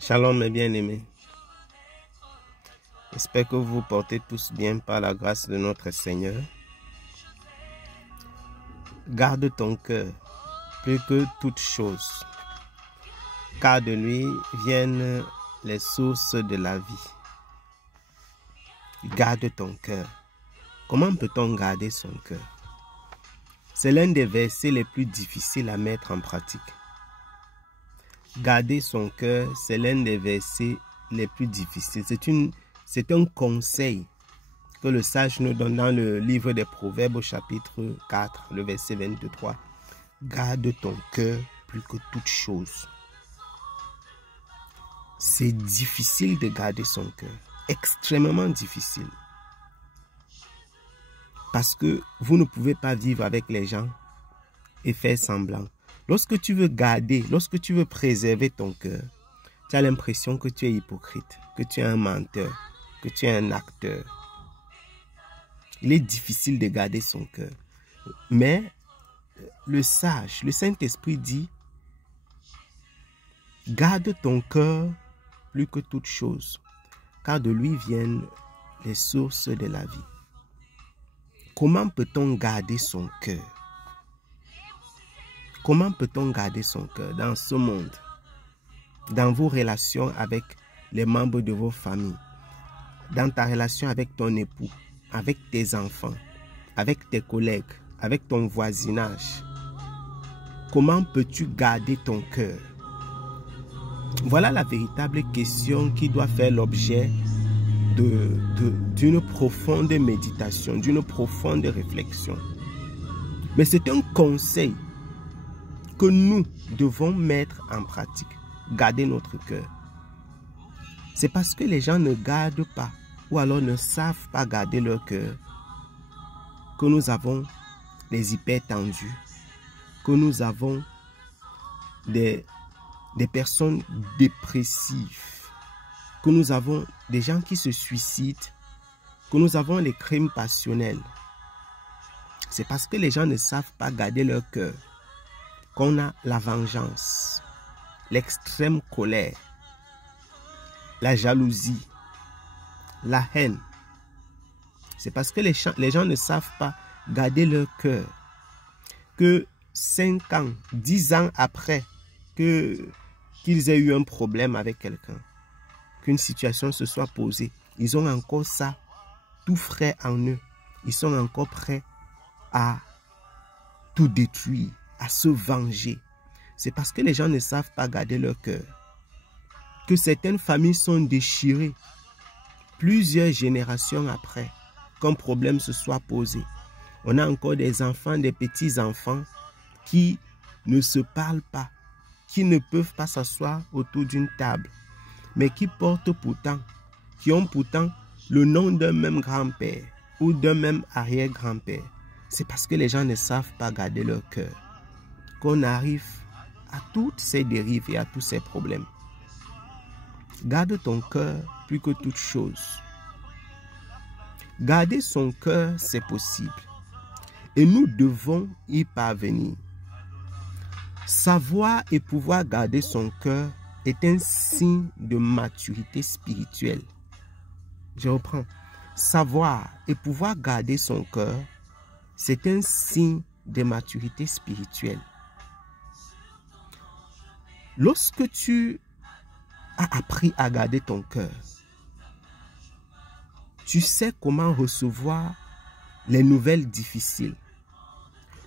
Shalom mes bien-aimés. J'espère que vous vous portez tous bien par la grâce de notre Seigneur. Garde ton cœur plus que toute chose, car de lui viennent les sources de la vie. Garde ton cœur. Comment peut-on garder son cœur? C'est l'un des versets les plus difficiles à mettre en pratique. Garder son cœur, c'est l'un des versets les plus difficiles. C'est un conseil que le sage nous donne dans le livre des Proverbes au chapitre 4, le verset 23. Garde ton cœur plus que toute chose. C'est difficile de garder son cœur, extrêmement difficile. Parce que vous ne pouvez pas vivre avec les gens et faire semblant. Lorsque tu veux garder, lorsque tu veux préserver ton cœur, tu as l'impression que tu es hypocrite, que tu es un menteur, que tu es un acteur. Il est difficile de garder son cœur. Mais le sage, le Saint-Esprit dit, garde ton cœur plus que toute chose, car de lui viennent les sources de la vie. Comment peut-on garder son cœur? Comment peut-on garder son cœur dans ce monde, dans vos relations avec les membres de vos familles, dans ta relation avec ton époux, avec tes enfants, avec tes collègues, avec ton voisinage? Comment peux-tu garder ton cœur? Voilà la véritable question qui doit faire l'objet d'une profonde méditation, d'une profonde réflexion. Mais c'est un conseil que nous devons mettre en pratique, garder notre cœur. C'est parce que les gens ne gardent pas ou alors ne savent pas garder leur cœur que nous avons les hypertendus, que nous avons des personnes dépressives, que nous avons des gens qui se suicident, que nous avons les crimes passionnels. C'est parce que les gens ne savent pas garder leur cœur qu'on a la vengeance, l'extrême colère, la jalousie, la haine. C'est parce que les gens ne savent pas garder leur cœur que 5 ans, 10 ans après qu'ils aient eu un problème avec quelqu'un, qu'une situation se soit posée, ils ont encore ça tout frais en eux. Ils sont encore prêts à tout détruire, à se venger. C'est parce que les gens ne savent pas garder leur cœur que certaines familles sont déchirées plusieurs générations après qu'un problème se soit posé. On a encore des enfants, des petits-enfants qui ne se parlent pas, qui ne peuvent pas s'asseoir autour d'une table, mais qui portent pourtant, qui ont pourtant le nom d'un même grand-père ou d'un même arrière-grand-père. C'est parce que les gens ne savent pas garder leur cœur qu'on arrive à toutes ces dérives et à tous ces problèmes. Garde ton cœur plus que toute chose. Garder son cœur, c'est possible. Et nous devons y parvenir. Savoir et pouvoir garder son cœur est un signe de maturité spirituelle. Je reprends. Savoir et pouvoir garder son cœur, c'est un signe de maturité spirituelle. Lorsque tu as appris à garder ton cœur, tu sais comment recevoir les nouvelles difficiles.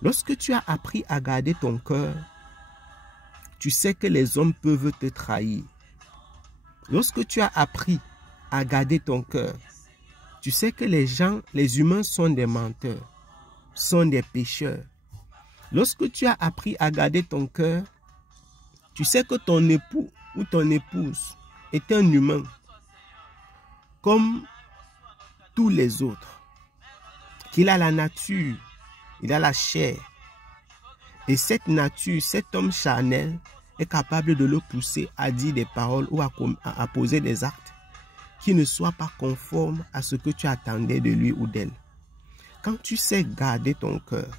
Lorsque tu as appris à garder ton cœur, tu sais que les hommes peuvent te trahir. Lorsque tu as appris à garder ton cœur, tu sais que les humains sont des menteurs, sont des pécheurs. Lorsque tu as appris à garder ton cœur, tu sais que ton époux ou ton épouse est un humain, comme tous les autres, qu'il a la nature, il a la chair. Et cette nature, cet homme charnel est capable de le pousser à dire des paroles ou à poser des actes qui ne soient pas conformes à ce que tu attendais de lui ou d'elle. Quand tu sais garder ton cœur,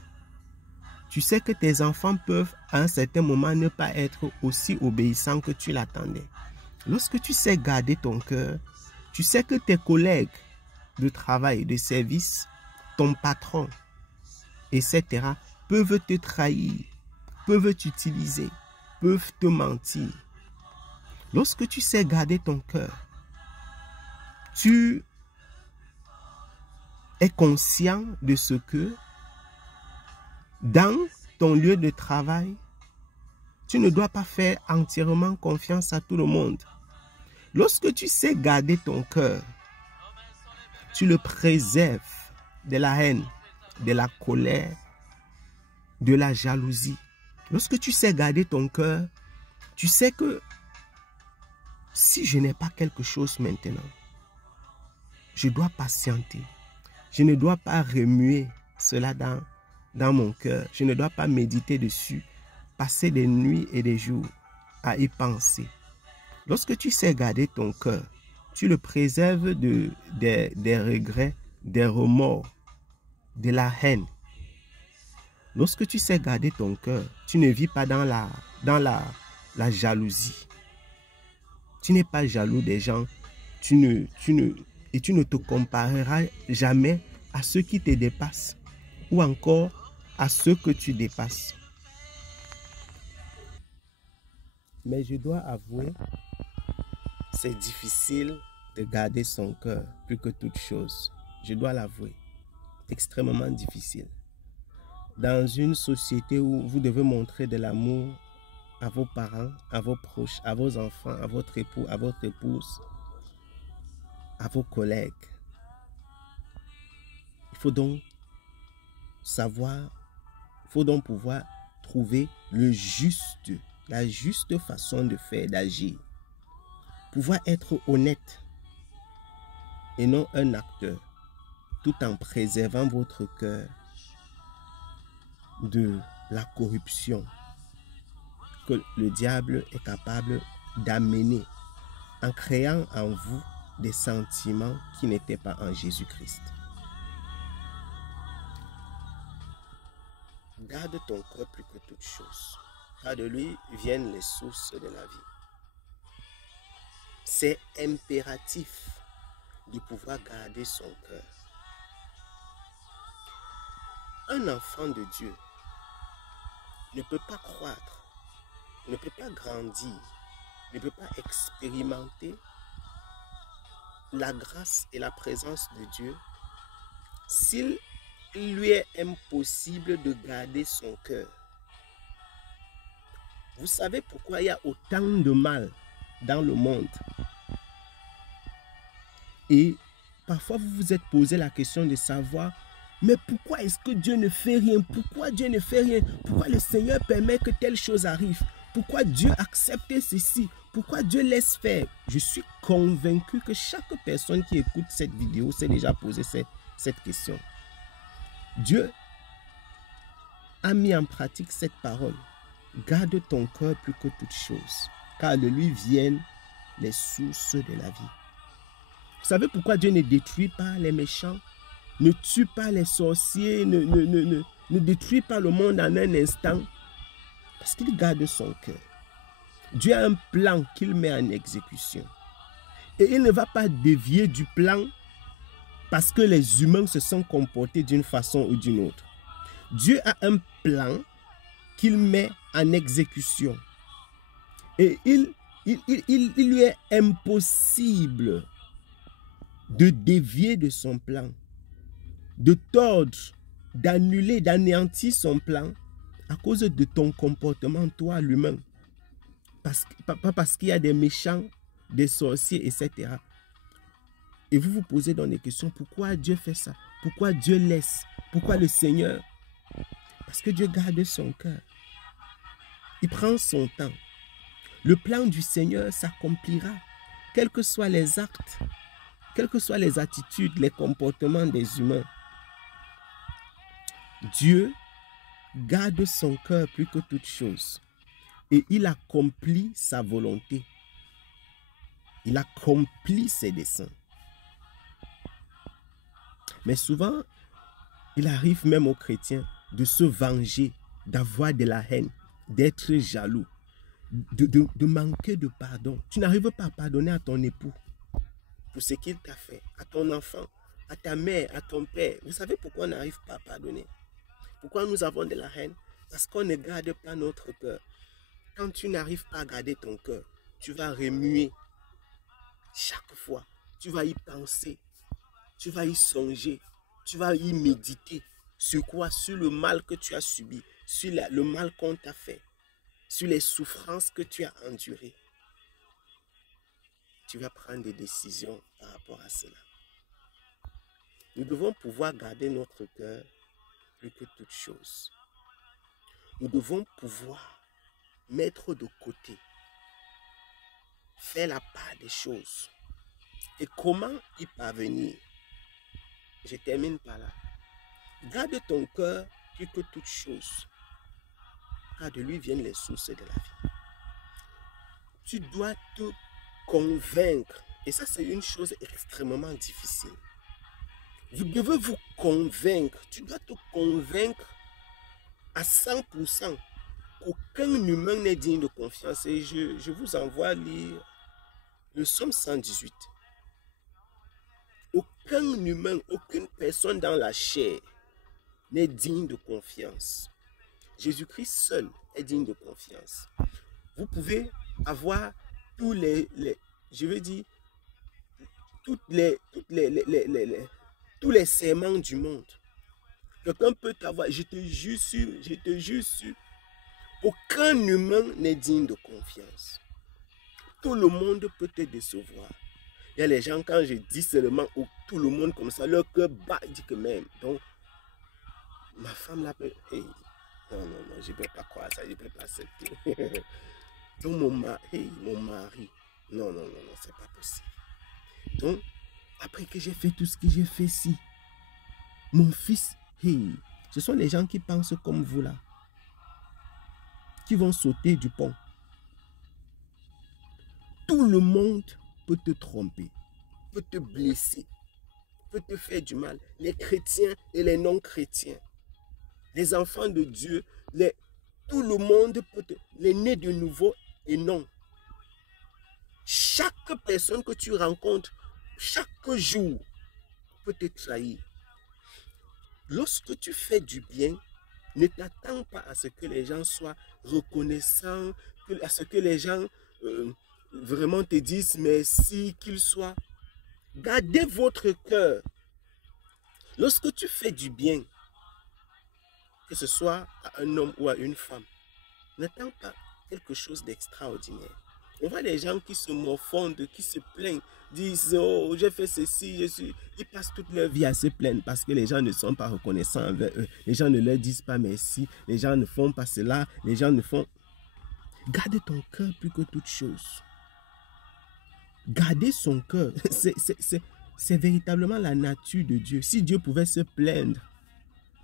tu sais que tes enfants peuvent à un certain moment ne pas être aussi obéissants que tu l'attendais. Lorsque tu sais garder ton cœur, tu sais que tes collègues de travail, de service, ton patron, etc., peuvent te trahir, peuvent t'utiliser, peuvent te mentir. Lorsque tu sais garder ton cœur, tu es conscient de ce que dans ton lieu de travail, tu ne dois pas faire entièrement confiance à tout le monde. Lorsque tu sais garder ton cœur, tu le préserves de la haine, de la colère, de la jalousie. Lorsque tu sais garder ton cœur, tu sais que si je n'ai pas quelque chose maintenant, je dois patienter. Je ne dois pas remuer cela dans mon cœur. Je ne dois pas méditer dessus, passer des nuits et des jours à y penser. Lorsque tu sais garder ton cœur, tu le préserves des regrets, des remords, de la haine. Lorsque tu sais garder ton cœur, tu ne vis pas dans la jalousie. Tu n'es pas jaloux des gens. Tu ne te compareras jamais à ceux qui te dépassent ou encore à ceux que tu dépasses. Mais je dois avouer, c'est difficile de garder son cœur plus que toute chose. Je dois l'avouer. Extrêmement difficile. Dans une société où vous devez montrer de l'amour à vos parents, à vos proches, à vos enfants, à votre époux, à votre épouse, à vos collègues. Il faut donc savoir, il faut donc pouvoir trouver la juste façon de faire, d'agir. Pouvoir être honnête et non un acteur, tout en préservant votre cœur de la corruption que le diable est capable d'amener en créant en vous des sentiments qui n'étaient pas en Jésus-Christ. Garde ton cœur plus que toute chose, car de lui viennent les sources de la vie. C'est impératif de pouvoir garder son cœur. Un enfant de Dieu ne peut pas croître, ne peut pas grandir, ne peut pas expérimenter la grâce et la présence de Dieu s'il lui est impossible de garder son cœur. Vous savez pourquoi il y a autant de mal dans le monde? Et parfois vous vous êtes posé la question de savoir, mais pourquoi est-ce que Dieu ne fait rien? Pourquoi Dieu ne fait rien? Pourquoi le Seigneur permet que telle chose arrive? Pourquoi Dieu accepte ceci? Pourquoi Dieu laisse faire? Je suis convaincu que chaque personne qui écoute cette vidéo s'est déjà posé cette question. Dieu a mis en pratique cette parole. Garde ton cœur plus que toute chose, car de lui viennent les sources de la vie. Vous savez pourquoi Dieu ne détruit pas les méchants, ne tue pas les sorciers, ne détruit pas le monde en un instant? Parce qu'il garde son cœur. Dieu a un plan qu'il met en exécution. Et il ne va pas dévier du plan parce que les humains se sont comportés d'une façon ou d'une autre. Dieu a un plan qu'il met en exécution. Et il lui est impossible de dévier de son plan, de tordre, d'annuler, d'anéantir son plan à cause de ton comportement, toi, l'humain. Pas parce qu'il y a des méchants, des sorciers, etc. Et vous vous posez dans des questions, pourquoi Dieu fait ça? Pourquoi Dieu laisse? Pourquoi le Seigneur? Parce que Dieu garde son cœur. Il prend son temps. Le plan du Seigneur s'accomplira, quels que soient les actes, quelles que soient les attitudes, les comportements des humains. Dieu garde son cœur plus que toute chose. Et il accomplit sa volonté. Il accomplit ses desseins. Mais souvent, il arrive même aux chrétiens de se venger, d'avoir de la haine, d'être jaloux, de manquer de pardon. Tu n'arrives pas à pardonner à ton époux pour ce qu'il t'a fait, à ton enfant, à ta mère, à ton père. Vous savez pourquoi on n'arrive pas à pardonner? Pourquoi nous avons de la haine? Parce qu'on ne garde pas notre cœur. Quand tu n'arrives pas à garder ton cœur, tu vas remuer chaque fois. Tu vas y penser, tu vas y songer, tu vas y méditer. Sur quoi? Sur le mal que tu as subi, sur le mal qu'on t'a fait, sur les souffrances que tu as endurées. Tu vas prendre des décisions par rapport à cela. Nous devons pouvoir garder notre cœur plus que toute chose. Nous devons pouvoir mettre de côté, faire la part des choses. Et comment y parvenir? Je termine par là. Garde ton cœur plus que toute chose, car de lui viennent les sources de la vie. Tu dois te convaincre, et ça c'est une chose extrêmement difficile. Vous devez vous convaincre, tu dois te convaincre à 100% qu'aucun humain n'est digne de confiance. Et je vous envoie lire le psaume 118. Aucun humain, aucune personne dans la chair n'est digne de confiance. Jésus-Christ seul est digne de confiance. Vous pouvez avoir tous les je veux dire, tous les serments du monde. Quelqu'un peut t'avoir, je te jure sur, aucun humain n'est digne de confiance. Tout le monde peut te décevoir. Il y a les gens, quand je dis seulement tout le monde comme ça, leur cœur bat, dit que même. Donc, ma femme l'appelle, hey, non, je ne peux pas croire ça, je ne peux pas accepter. Donc, mon mari, non, c'est pas possible. Donc, après que j'ai fait tout ce que j'ai fait ici, mon fils, hey, ce sont les gens qui pensent comme vous là, qui vont sauter du pont. Tout le monde peut te tromper, peut te blesser, peut te faire du mal. Les chrétiens et les non-chrétiens, les enfants de Dieu, tout le monde peut te... Les nés de nouveau et non. Chaque personne que tu rencontres, chaque jour, peut te trahir. Lorsque tu fais du bien, ne t'attends pas à ce que les gens soient reconnaissants, à ce que les gens vraiment te disent merci, qu'ils soient. Gardez votre cœur. Lorsque tu fais du bien, que ce soit à un homme ou à une femme, n'attends pas quelque chose d'extraordinaire. On voit les gens qui se morfondent, qui se plaignent, disent « Oh, j'ai fait ceci, Ils passent toute leur vie à se plaindre parce que les gens ne sont pas reconnaissants envers eux. Les gens ne leur disent pas merci, les gens ne font pas cela, les gens ne font... Garde ton cœur plus que toute chose. Garder son cœur, c'est véritablement la nature de Dieu. Si Dieu pouvait se plaindre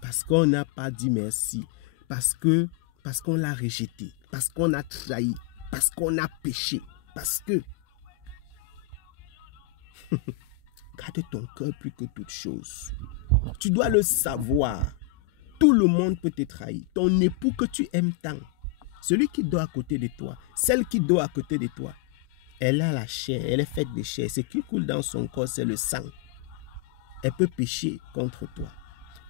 parce qu'on n'a pas dit merci, parce qu'on l'a rejeté, parce qu'on a trahi, parce qu'on a péché, parce que... Garde ton cœur plus que toute chose. Tu dois le savoir. Tout le monde peut te trahir. Ton époux que tu aimes tant, celui qui dort à côté de toi, celle qui dort à côté de toi, elle a la chair, elle est faite de chair. Ce qui coule dans son corps, c'est le sang. Elle peut pécher contre toi.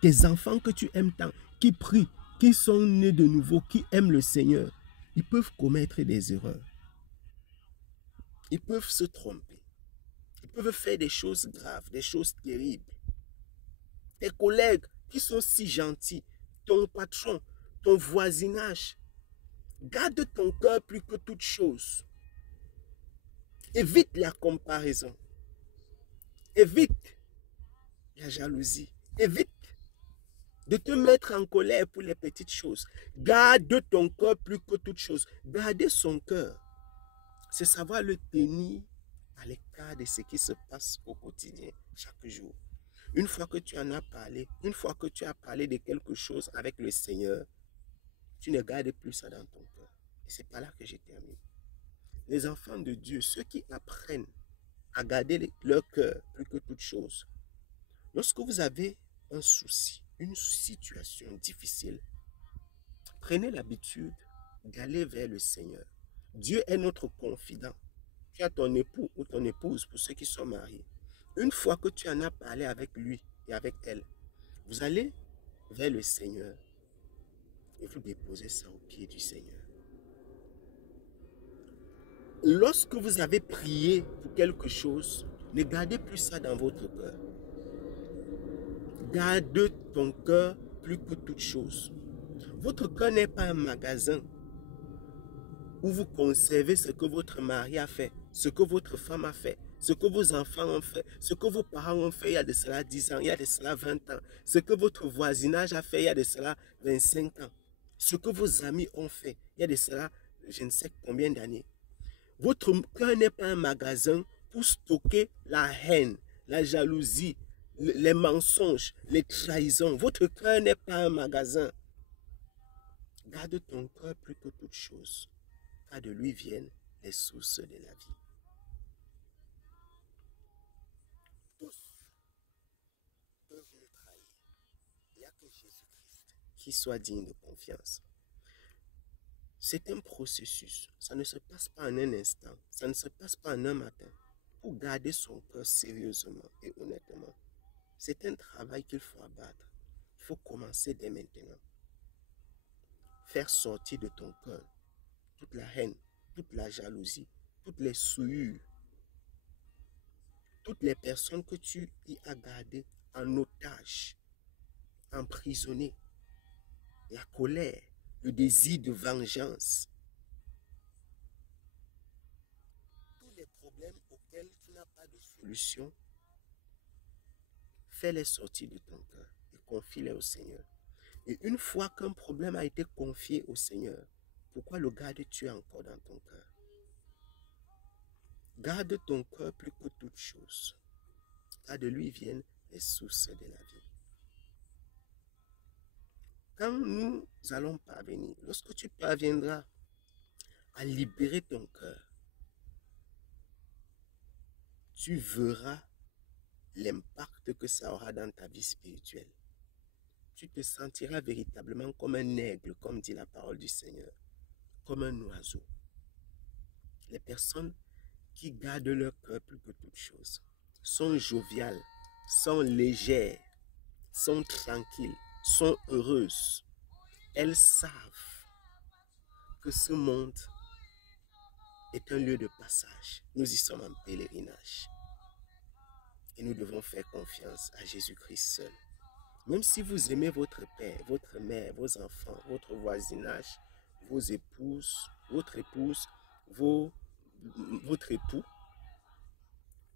Tes enfants que tu aimes tant, qui prient, qui sont nés de nouveau, qui aiment le Seigneur, ils peuvent commettre des erreurs. Ils peuvent se tromper. Ils peuvent faire des choses graves, des choses terribles. Tes collègues qui sont si gentils, ton patron, ton voisinage, garde ton cœur plus que toute chose. Évite la comparaison. Évite la jalousie. Évite de te mettre en colère pour les petites choses. Garde ton cœur plus que toute chose. Garder son cœur, c'est savoir le tenir à l'écart de ce qui se passe au quotidien, chaque jour. Une fois que tu en as parlé, une fois que tu as parlé de quelque chose avec le Seigneur, tu ne gardes plus ça dans ton cœur. Et c'est par là que je termine. Les enfants de Dieu, ceux qui apprennent à garder leur cœur plus que toute chose, lorsque vous avez un souci, une situation difficile, prenez l'habitude d'aller vers le Seigneur. Dieu est notre confident. Tu as ton époux ou ton épouse pour ceux qui sont mariés. Une fois que tu en as parlé avec lui et avec elle, vous allez vers le Seigneur et vous déposez ça au pied du Seigneur. Lorsque vous avez prié pour quelque chose, ne gardez plus ça dans votre cœur. Garde ton cœur plus que toute chose. Votre cœur n'est pas un magasin où vous conservez ce que votre mari a fait, ce que votre femme a fait, ce que vos enfants ont fait, ce que vos parents ont fait il y a de cela 10 ans, il y a de cela 20 ans, ce que votre voisinage a fait il y a de cela 25 ans, ce que vos amis ont fait il y a de cela je ne sais combien d'années. Votre cœur n'est pas un magasin pour stocker la haine, la jalousie, les mensonges, les trahisons. Votre cœur n'est pas un magasin. Garde ton cœur plus que toute chose, car de lui viennent les sources de la vie. Tous peuvent nous trahir. Il n'y a que Jésus-Christ qui soit digne de confiance. C'est un processus. Ça ne se passe pas en un instant. Ça ne se passe pas en un matin. Pour garder son cœur sérieusement et honnêtement, c'est un travail qu'il faut abattre. Il faut commencer dès maintenant. Faire sortir de ton cœur toute la haine, toute la jalousie, toutes les souillures, toutes les personnes que tu y as gardées en otage, emprisonnées, la colère, le désir de vengeance, tous les problèmes auxquels tu n'as pas de solution, fais-les sortir de ton cœur et confie-les au Seigneur. Et une fois qu'un problème a été confié au Seigneur, pourquoi le gardes-tu encore dans ton cœur? Garde ton cœur plus que toute chose, car de lui viennent les sources de la vie. Quand nous allons parvenir, lorsque tu parviendras à libérer ton cœur, tu verras l'impact que ça aura dans ta vie spirituelle. Tu te sentiras véritablement comme un aigle, comme dit la parole du Seigneur, comme un oiseau. Les personnes qui gardent leur cœur plus que toute chose sont joviales, sont légères, sont tranquilles, sont heureuses. Elles savent que ce monde est un lieu de passage. Nous y sommes en pèlerinage. Et nous devons faire confiance à Jésus-Christ seul. Même si vous aimez votre père, votre mère, vos enfants, votre voisinage, vos épouses, votre épouse, votre époux,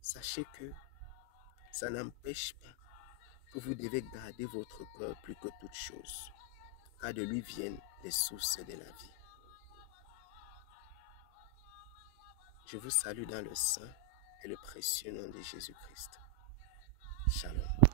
sachez que ça n'empêche pas que vous devez garder votre cœur plus que toute chose, car de lui viennent les sources de la vie. Je vous salue dans le saint et le précieux nom de Jésus-Christ. Shalom.